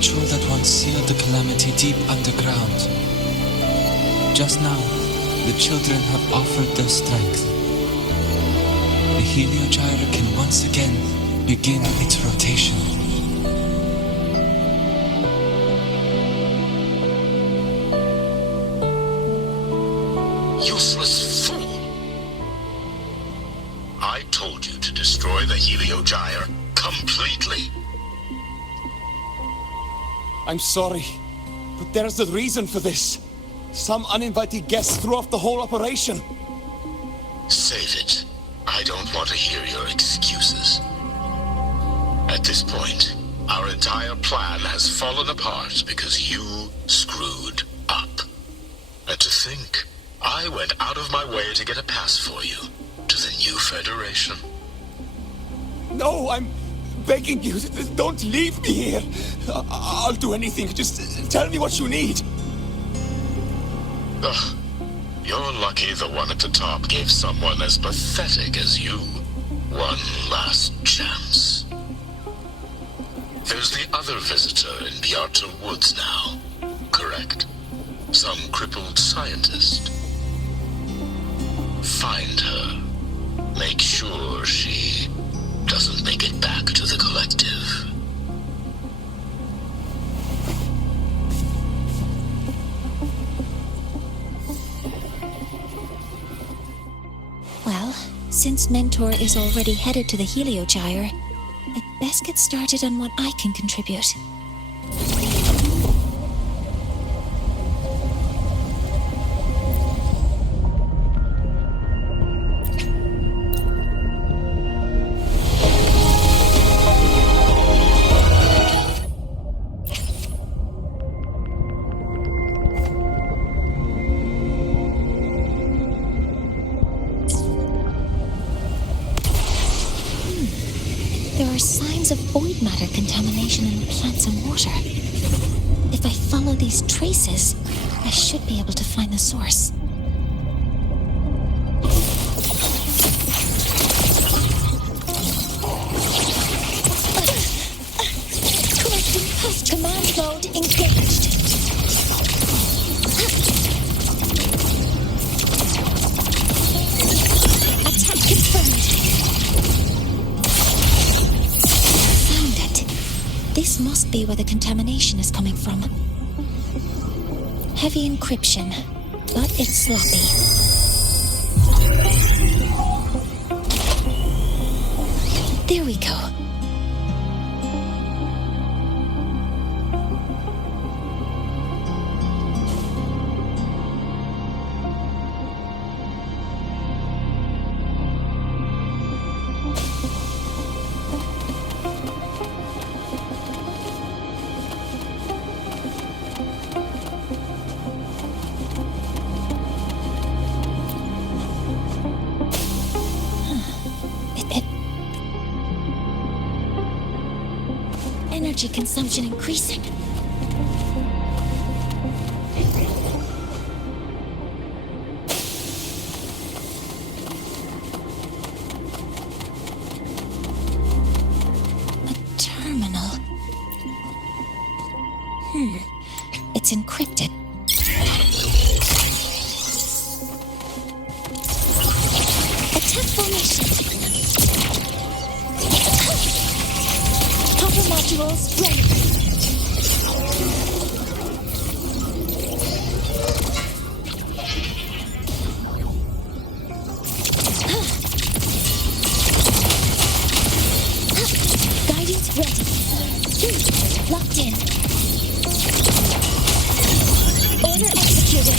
ritual that once sealed the calamity deep underground. Just now, the children have offered their strength. The heliogyre can once again begin its rotation. Useless fool! I told you to destroy the heliogyre completely. I'm sorry, but there's a reason for this. Some uninvited guests threw off the whole operation. Save it. I don't want to hear your excuses. At this point, our entire plan has fallen apart because you screwed up. And to think, I went out of my way to get a pass for you to the new Federation. No, I'm begging you, don't leave me here. I'll do anything, just tell me what you need. Ugh. You're lucky the one at the top gave someone as pathetic as you one last chance. There's the other visitor in the Archer Woods now, correct? Some crippled scientist. Find her. Make sure she doesn't make it back to the collective. Well, since Mentor is already headed to the heliogyre, I'd best get started on what I can contribute. There are signs of void matter contamination in the plants and water. If I follow these traces, I should be able to find the source. Collecting pest command mode engaged. Attack confirmed. This must be where the contamination is coming from. Heavy encryption, but it's sloppy. There we go. Energy consumption increasing. A terminal. It's encrypted. Attack formation. Copper modules ready. Guidance ready. Locked in. Order executed.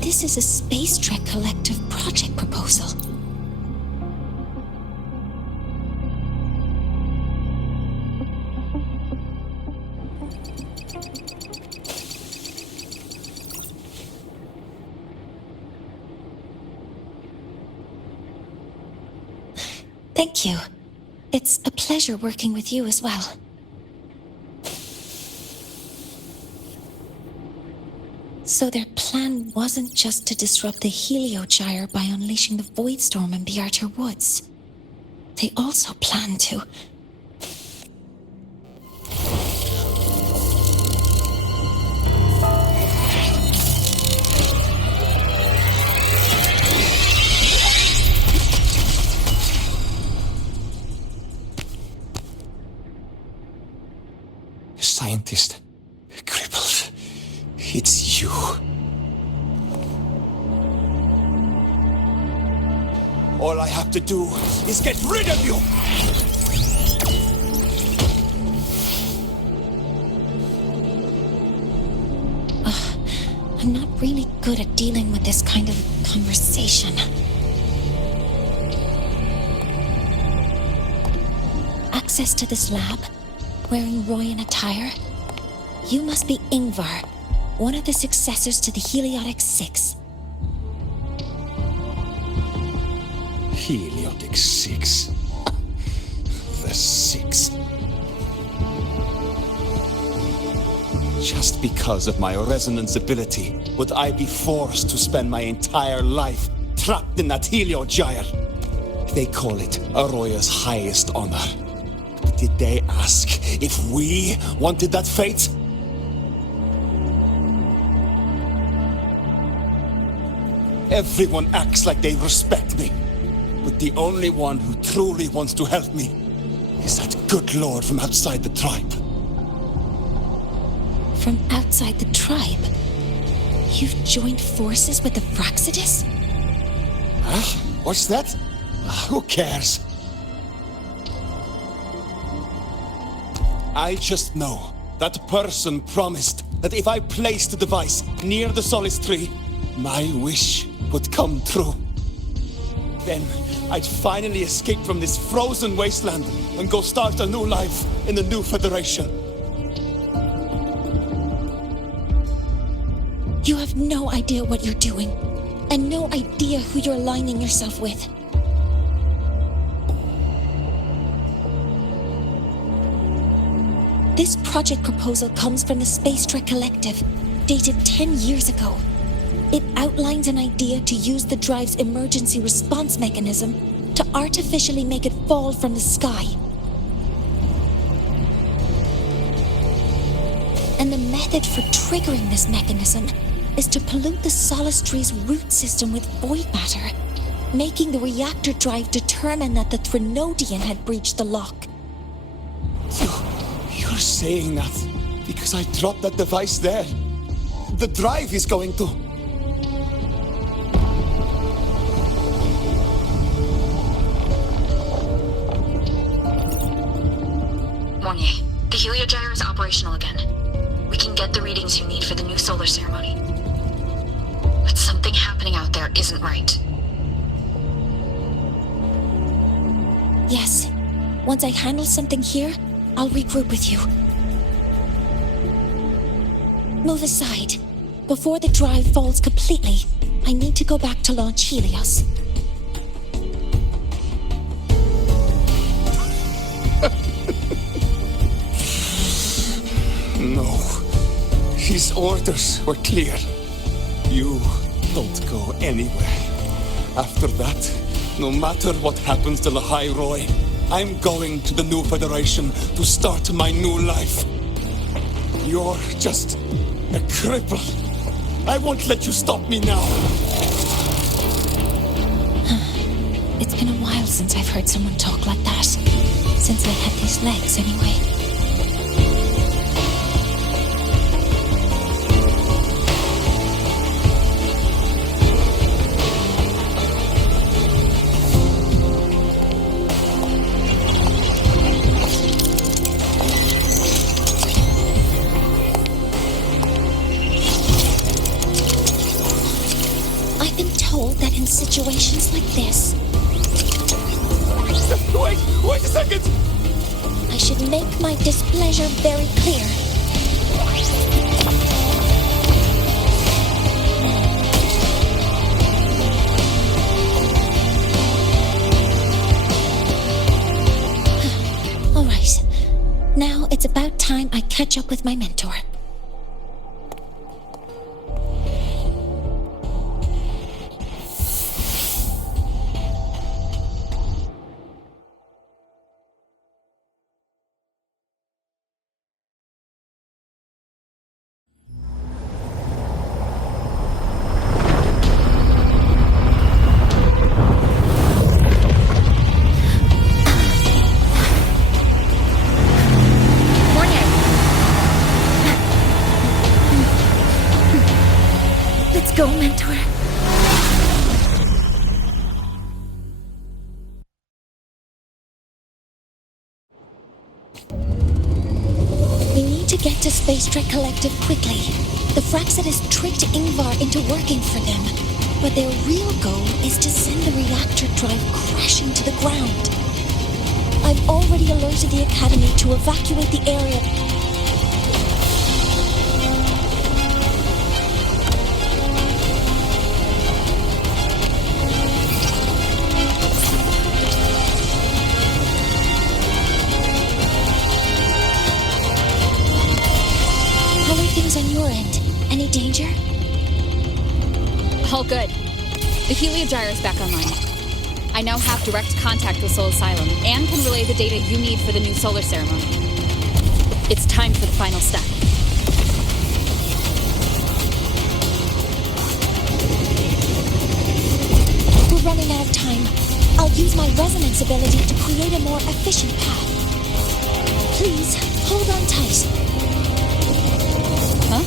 This is a Space Trek Collective project proposal. Thank you. It's a pleasure working with you as well. So their plan wasn't just to disrupt the Heliogyre by unleashing the Voidstorm in the Archer Woods. They also planned to... Scientist, crippled, it's you. All I have to do is get rid of you! I'm not really good at dealing with this kind of conversation. Access to this lab? Wearing Royan attire? You must be Ingvar, one of the successors to the Heliotic Six. Heliotic Six. The Six. Just because of my resonance ability, would I be forced to spend my entire life trapped in that Heliogyre? They call it Aroya's highest honor. Did they ask if we wanted that fate? Everyone acts like they respect me. But the only one who truly wants to help me is that good lord from outside the tribe. From outside the tribe? You've joined forces with the Fraxidus? Huh? What's that? Who cares? I just know that person promised that if I placed the device near the Solace Tree, my wish would come true. Then I'd finally escape from this frozen wasteland and go start a new life in the new Federation. You have no idea what you're doing, and no idea who you're aligning yourself with. This project proposal comes from the Space Trek Collective, dated 10 years ago. It outlines an idea to use the drive's emergency response mechanism to artificially make it fall from the sky. And the method for triggering this mechanism is to pollute the Solace Tree's root system with void matter, making the reactor drive determine that the Threnodian had breached the lock. You're saying that because I dropped that device there. The drive is going to... Mornier, the Heliogyre is operational again. We can get the readings you need for the new solar ceremony. But something happening out there isn't right. Yes. Once I handle something here, I'll regroup with you. Move aside. Before the drive falls completely, I need to go back to launch Helios. No. His orders were clear. You don't go anywhere. After that, no matter what happens to Lahai Roy, I'm going to the new Federation to start my new life. You're just a cripple. I won't let you stop me now. It's been a while since I've heard someone talk like that. Since I had these legs, anyway. Situations like this. Wait a second! I should make my displeasure very clear. time I catch up with my mentor. Let's go, mentor. We need to get to Space Trek Collective quickly. The Fraxidus tricked Ingvar into working for them, but their real goal is to send the reactor drive crashing to the ground. I've already alerted the Academy to evacuate the area. On your end, any danger? All good. The heliogyre is back online. I now have direct contact with Sol Asylum and can relay the data you need for the new solar ceremony. It's time for the final step. We're running out of time. I'll use my resonance ability to create a more efficient path. Please, hold on tight. Huh?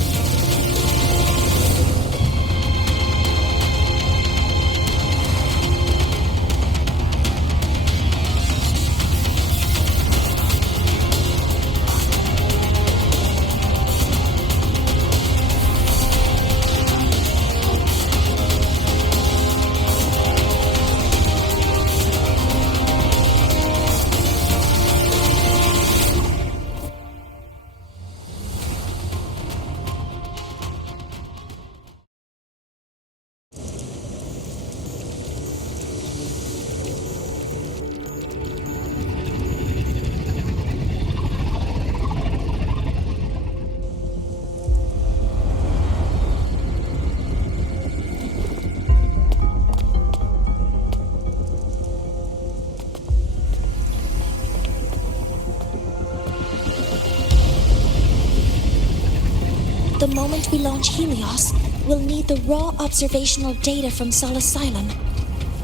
The moment we launch Helios, we'll need the raw observational data from Sol Asylum.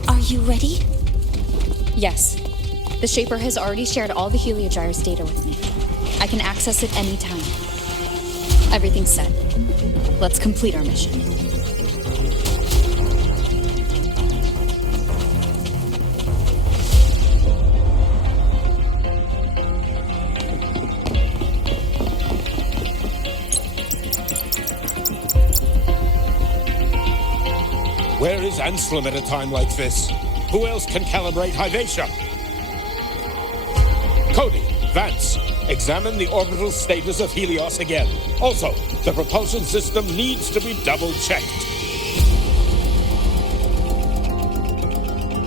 Are you ready? Yes. The Shaper has already shared all the heliogyre's data with me. I can access it anytime. Everything's set. Let's complete our mission. Where is Anselm at a time like this? Who else can calibrate Hyvatia? Cody, Vance, examine the orbital status of Helios again. Also, the propulsion system needs to be double-checked.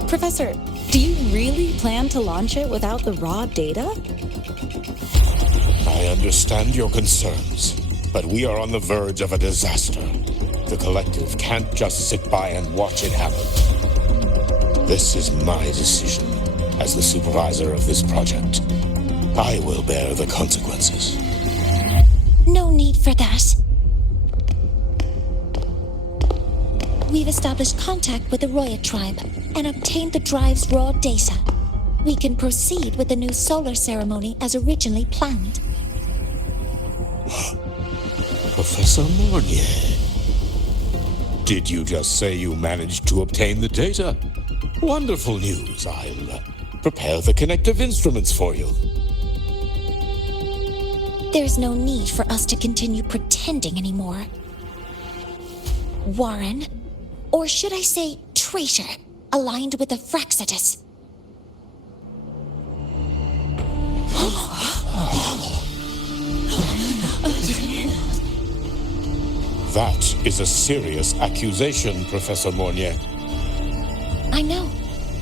Professor, do you really plan to launch it without the raw data? I understand your concerns, but we are on the verge of a disaster. The Collective can't just sit by and watch it happen. This is my decision. As the supervisor of this project, I will bear the consequences. No need for that. We've established contact with the Roya tribe and obtained the drive's raw data. We can proceed with the new solar ceremony as originally planned. Professor Mornier. Did you just say you managed to obtain the data? Wonderful news. I'll prepare the connective instruments for you. There's no need for us to continue pretending anymore. Warren, or should I say traitor, aligned with the Fraxidus. That is a serious accusation, Professor Mornier. I know.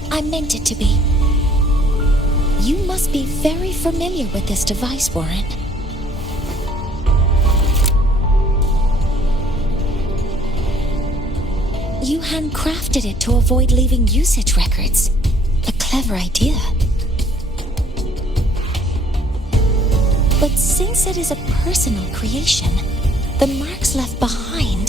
I meant it to be. You must be very familiar with this device, Warren. You handcrafted it to avoid leaving usage records. A clever idea. But since it is a personal creation, the marks left behind